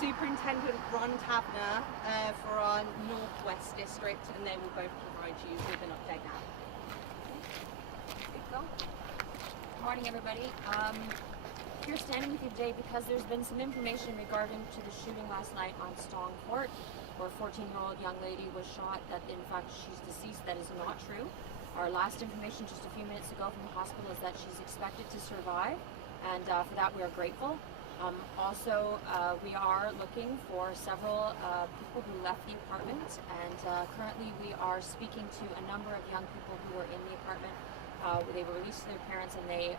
Superintendent Ron Tavener for our Northwest District, and they will both provide you with an update now. Good morning, everybody. Here standing with you today because there's been some information regarding to the shooting last night on Stong Court, where a 14-year-old young lady was shot. That in fact she's deceased. That is not true. Our last information just a few minutes ago from the hospital is that she's expected to survive, and for that we are grateful. Also, we are looking for several people who left the apartment, and currently we are speaking to a number of young people who were in the apartment. They were released to their parents, and they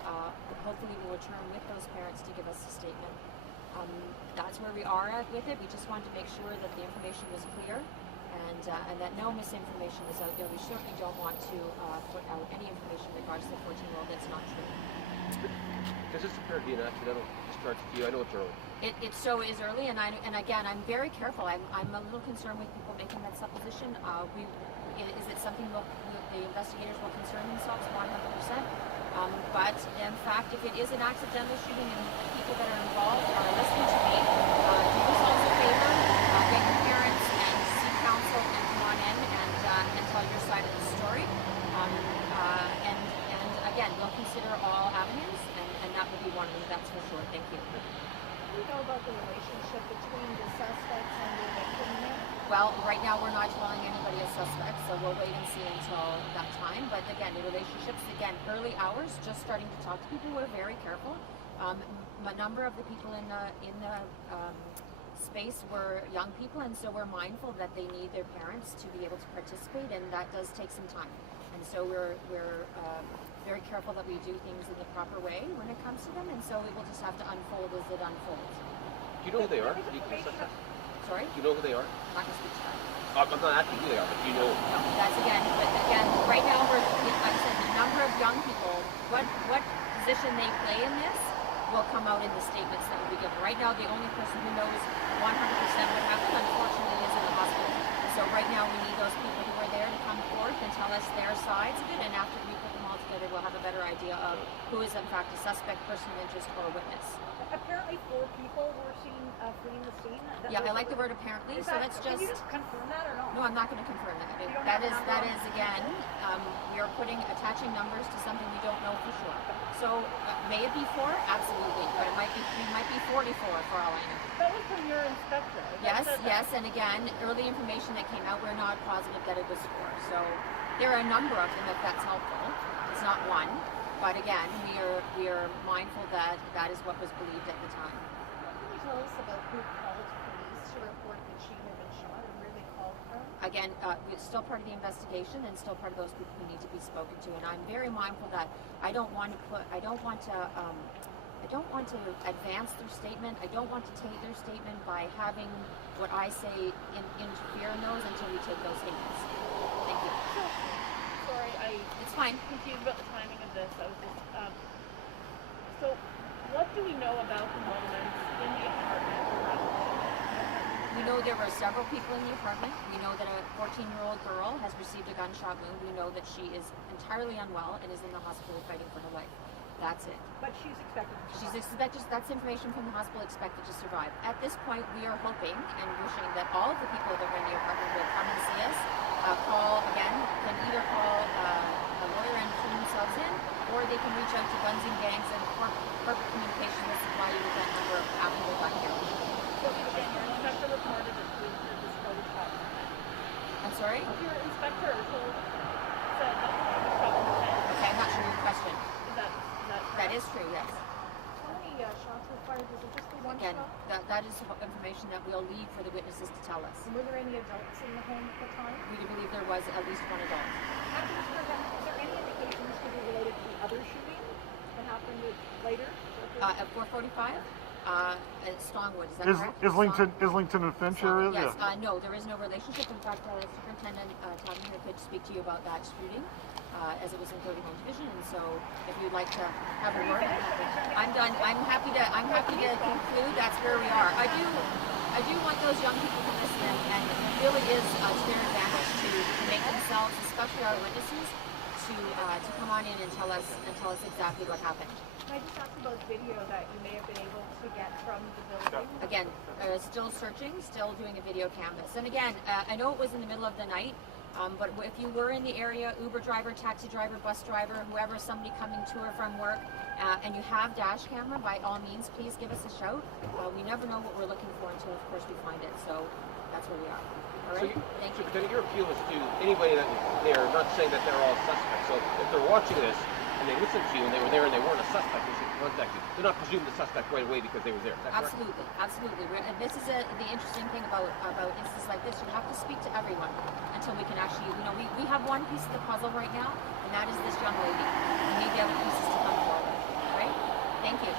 hopefully will return with those parents to give us a statement. That's where we are at with it. We just wanted to make sure that the information was clear, and that no misinformation is out there. We certainly don't want to put out any information in regards to the 14-year-old that's not true. Does this appear to be an accidental discharge to you? I know it's early. It so is early, and again, I'm very careful. I'm a little concerned with people making that supposition. Is it something the investigators will concern themselves 100%? But in fact, if it is an accidental shooting and the people that are involved are listening to me, do yourselves a favor, get your parents and seek counsel and come on in and tell your side of the story. And again, we'll consider all avenues, and that will be one of them, that's for sure. Thank you. Do you know about the relationship between the suspects and the victim here? Well, right now we're not calling anybody a suspect, so we'll wait and see until that time. But again, the relationships, again, early hours, just starting to talk to people. We're very careful. A number of the people in the space were young people, and so we're mindful that they need their parents to be able to participate, and that does take some time. And so we're very careful that we do things in the proper way when it comes to them, and so it will just have to unfold as it unfolds. Do you know who they are? Sorry? Do you know who they are? I'm not going to speak to that. I'm not asking who they are, but do you know? No, that's but again, right now we're, like I said, the number of young people, what position they play in this will come out in the statements that will be given. Right now, the only person who knows 100% what happened, unfortunately, is in the hospital. So right now, we need those people who are there to come forth and tell us their sides of it, and after we put them all together, we'll have a better idea of who is, in fact, a suspect, person of interest, or a witness. Apparently 4 people were seen fleeing the scene. Yeah, I like the word apparently, so let's just... Can you just confirm that or no? No, I'm not going to confirm that. That is again, we are attaching numbers to something we don't know for sure. So, may it be 4? Absolutely, but it might be 44 for all I know. That was from your inspector. Yes, and again, early information that came out, we're not positive that it was 4. So, there are a number of them if that's helpful. It's not one. But again, we are mindful that that is what was believed at the time. What can you tell us about who called police to report that she had been shot and where they called from? Again, it's still part of the investigation and still part of those people who need to be spoken to. And I'm very mindful that I don't want to advance their statement. I don't want to take their statement by having what I say interfere in those until we take those statements. Thank you. Sorry, it's fine. Confused about the timing of this. I was just so what do we know about the moments in the apartment? We know there were several people in the apartment. We know that a 14-year-old girl has received a gunshot wound. We know that she is entirely unwell and is in the hospital fighting for her life. That's it. But she's expected to survive. She's expected. That's information from the hospital, expected to survive. At this point, we are hoping and wishing that all of the people that were in the apartment will come and see us. Can either call a lawyer and tune themselves in, or they can reach out to Guns and Gangs, and Corporate Communication will supply you with that number after they got here. So again, your inspector reported that this girl was shot. I'm sorry? Your inspector said that she was shot in the head. Okay, I'm not sure your question. Is that That is true, yes. How many shots were fired? Was it just the one Again, shot? that is information that we'll leave for the witnesses to tell us. And were there any adults in the home at the time? We do believe there was at least one adult. After this event, is there any indications to be related to the other shooting that happened later? At 4:45, at Stongwood, is that correct? Islington and Finch area? Yes, Yeah. No, there is no relationship. In fact, Superintendent Tavener could speak to you about that shooting, as it was in 39th Division, and so if you'd like to have a word, I'm done. I'm happy to conclude. That's where we are. I do want those young people to listen, and it really is to their advantage to make themselves, especially our witnesses, to come on in and tell us exactly what happened. Can I just ask about video that you may have been able to get from the building? Again, still searching, still doing a video canvas. And again, I know it was in the middle of the night, but if you were in the area, Uber driver, taxi driver, bus driver, whoever, somebody coming to or from work, and you have dash camera, by all means, please give us a shout. We never know what we're looking for until, of course, we find it. So that's where we are. All right? Thank you. Then your appeal is to anybody that was there, not saying that they're all suspects. So if they're watching this and they listened to you and they were there and they weren't a suspect, they should contact you. They're not presumed a suspect right away because they were there. Is that correct? Absolutely, absolutely. And this is the interesting thing about instances like this. You have to speak to everyone until we can actually, we have one piece of the puzzle right now, and that is this young lady. We need the other pieces to come forward. Right? Thank you.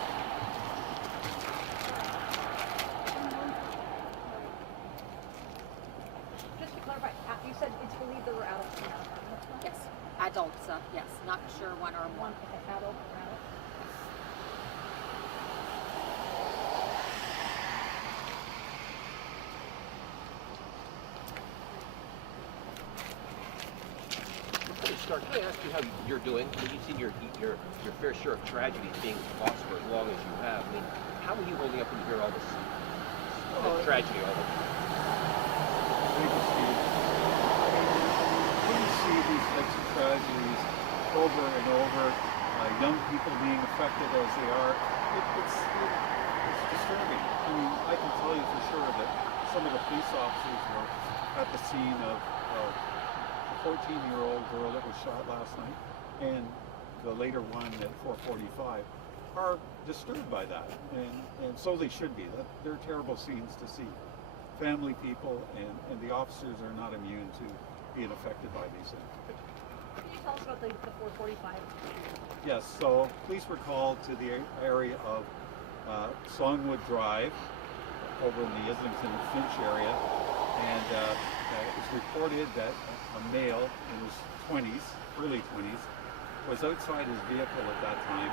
Just to clarify, you said it's believed there were adults in that apartment. Yes, adults. Yes, not sure one or more. One adult or adult. Before we start, can I ask you how you're doing? I mean, you've seen your fair share of tragedies being lost for as long as you have. I mean, how are you holding up when you hear all this tragedy all the time? Thank you, Steve. When you see these types of tragedies over and over, young people being affected as they are, it's disturbing. I mean, I can tell you for sure that some of the police officers were at the scene of a 14-year-old girl that was shot last night, and the later one at 4:45, are disturbed by that, and so they should be. They're terrible scenes to see. Family people and the officers are not immune to being affected by these things. Can you tell us about the 445? Yes, so police were called to the area of Songwood Drive over in the Islington and Finch area, and it was reported that a male in his 20s, early 20s, was outside his vehicle at that time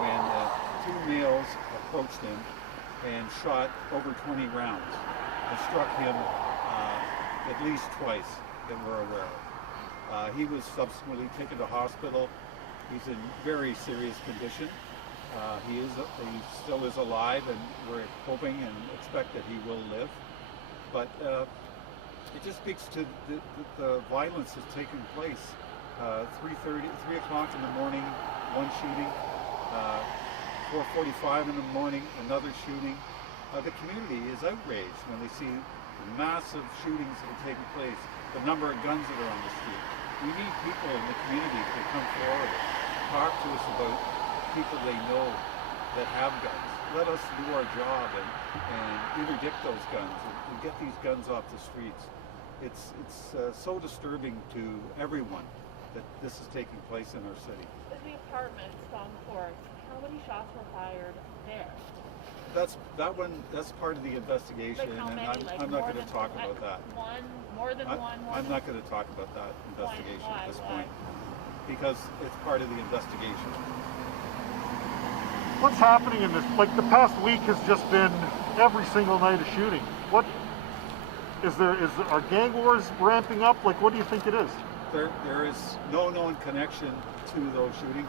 when two males approached him and shot over 20 rounds and struck him at least twice that we're aware of. He was subsequently taken to hospital. He's in very serious condition. He still is alive, and we're hoping and expect that he will live. But it just speaks to the violence that's taken place. 3 o'clock in the morning, one shooting. 4:45 in the morning, another shooting. The community is outraged when they see the massive shootings that are taking place, the number of guns that are on the street. We need people in the community to come forward, talk to us about people they know that have guns. Let us do our job and interdict those guns and get these guns off the streets. It's so disturbing to everyone that this is taking place in our city. In the apartment, Songport, how many shots were fired there? That's part of the investigation, Like how and many? Like I'm not more going to than talk about that. One, more than one. I'm not going to talk about that investigation Why? at this Why? point because it's part of the investigation. What's happening in this? Like the past week has just been every single night a shooting. What are gang wars ramping up? Like, what do you think it is? There is no known connection to those shootings.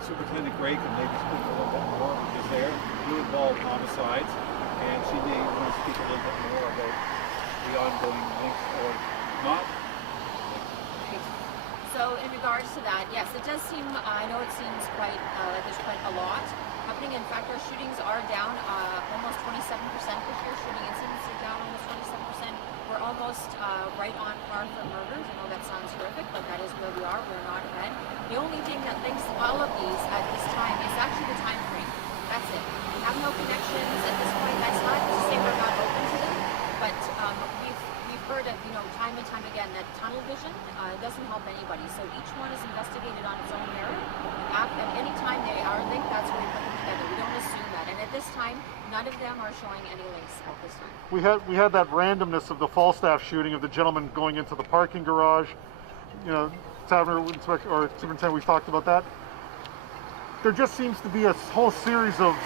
Superintendent Gray can maybe speak a little bit more because they're involved homicides, and she may want to speak a little bit more about the ongoing links or not. So in regards to that, yes, it does seem, I know it seems quite, like there's quite a lot happening. In fact, our shootings are down almost 27% this year. Shooting incidents are down almost 27%. We're almost right on par for murders. I know that sounds horrific, but that is where we are. We're not ahead. The only thing that links all of these at this time is actually the time frame. That's it. We have no connections at this point. That's not to say we're not open to them, but we've heard of, time and time again that tunnel vision doesn't help anybody. So each one is investigated on its own merit. At any time they are linked, that's where we put them together. We don't assume that. And at this time, none of them are showing any links at this time. We had that randomness of the Falstaff shooting of the gentleman going into the parking garage. Tavern inspector or superintendent, we've talked about that. There just seems to be a whole series of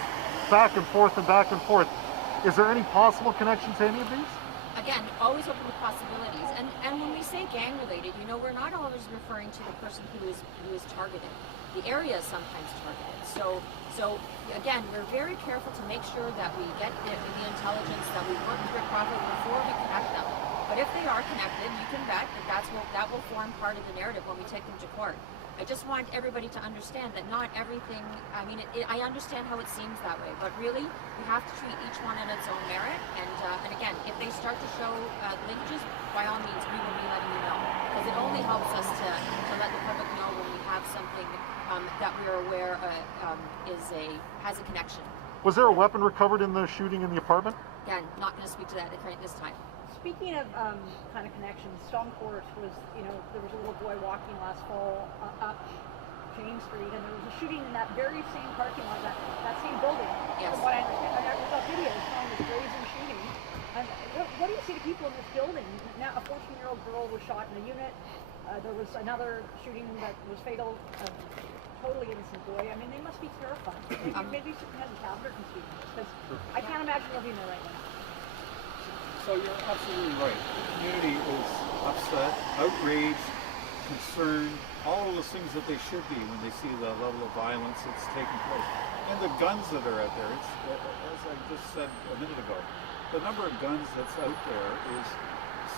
back and forth. Is there any possible connection to any of these? again, always open to possibilities. And when we say gang related, you know, we're not always referring to the person who is targeted. The area is sometimes targeted. So again, we're very careful to make sure that we get the intelligence, that we work through it properly before we connect them. But if they are connected, you can bet that will form part of the narrative when we take them to court. I just want everybody to understand that not everything, I mean, I understand how it seems that way, but really, we have to treat each one on its own merit. And again, if they start to show linkages, by all means, we will be letting you know. Because it only helps us to let the public know when we have something that we are aware has a connection. Was there a weapon recovered in the shooting in the apartment? Again, not going to speak to that at this time. Speaking of kind of connections, Stone Court was, you know, there was a little boy walking last fall up Jane Street, and there was a shooting in that very same parking lot, that same building. Yes. From what I understand, I saw videos showing this brazen shooting. And what do you say to people in this building? Now, a 14-year-old girl was shot in a unit. There was another shooting that was fatal. Totally innocent boy. I mean, they must be terrified. Maybe Superintendent Cavender can speak, because I can't imagine living there right now. So you're absolutely right. The community is upset, outraged, concerned, all of those things that they should be when they see the level of violence that's taking place. And the guns that are out there, it's, as I just said a minute ago, the number of guns that's out there is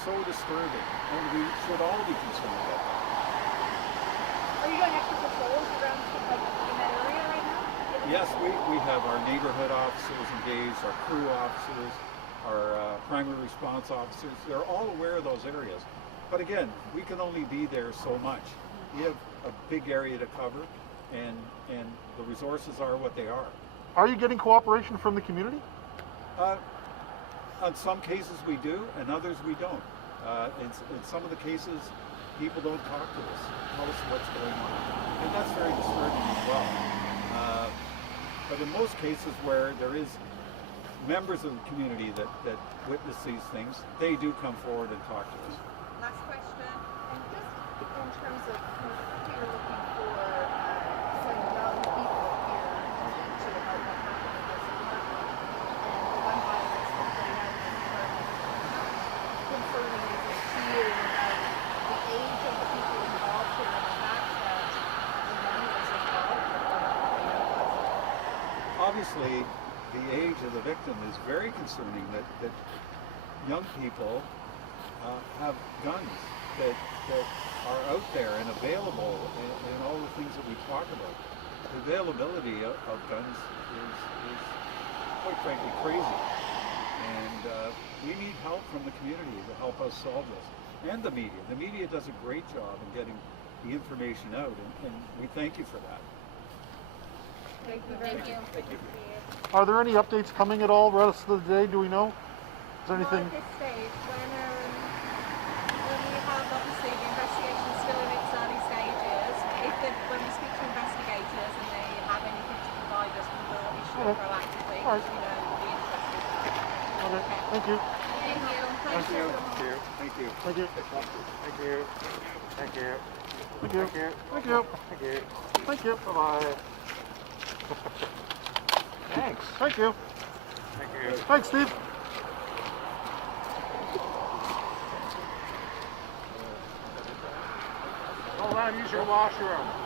so disturbing, and we should all be concerned about that. Are you doing extra patrols around in that area right now? Yes, we have our neighborhood officers engaged, our crew officers, our primary response officers. They're all aware of those areas. But again, we can only be there so much. We have a big area to cover, and the resources are what they are. Are you getting cooperation from the community? On some cases we do, and others we don't. In some of the cases, people don't talk to us, tell us what's going on. And that's very disturbing as well. But in most cases where there is members of the community that witness these things, they do come forward and talk to us. Last question. And just in terms of you're looking for some young people here to about what happened in this apartment, and the gun violence that played out in this apartment, how concerning is it to you about the age of the people involved here and the fact that the money was involved? Obviously, the age of the victim is very concerning, that young people have guns that are out there and available, and all the things that we talk about. The availability of guns is quite frankly crazy. And we need help from the community to help us solve this. And the media. The media does a great job in getting the information out, and we thank you for that. Thank you very much. Thank you. Are there any updates coming at all rest of the day? Do we know? Is there anything? Not at this stage, when we have, obviously, the investigation still in its early stages, when we speak to investigators and they have anything to provide us, we will issue it proactively, All right. because we know we'll be interested in that. Okay, thank you. Thank you. Thank you. Thank you. Thank you. Thank you. Thank you. Thank you. Thank you. Thank you. Thank you. Thank you. Bye-bye. Thanks. Thank you. Thank you. Thanks, Steve. Hold on, use your washroom.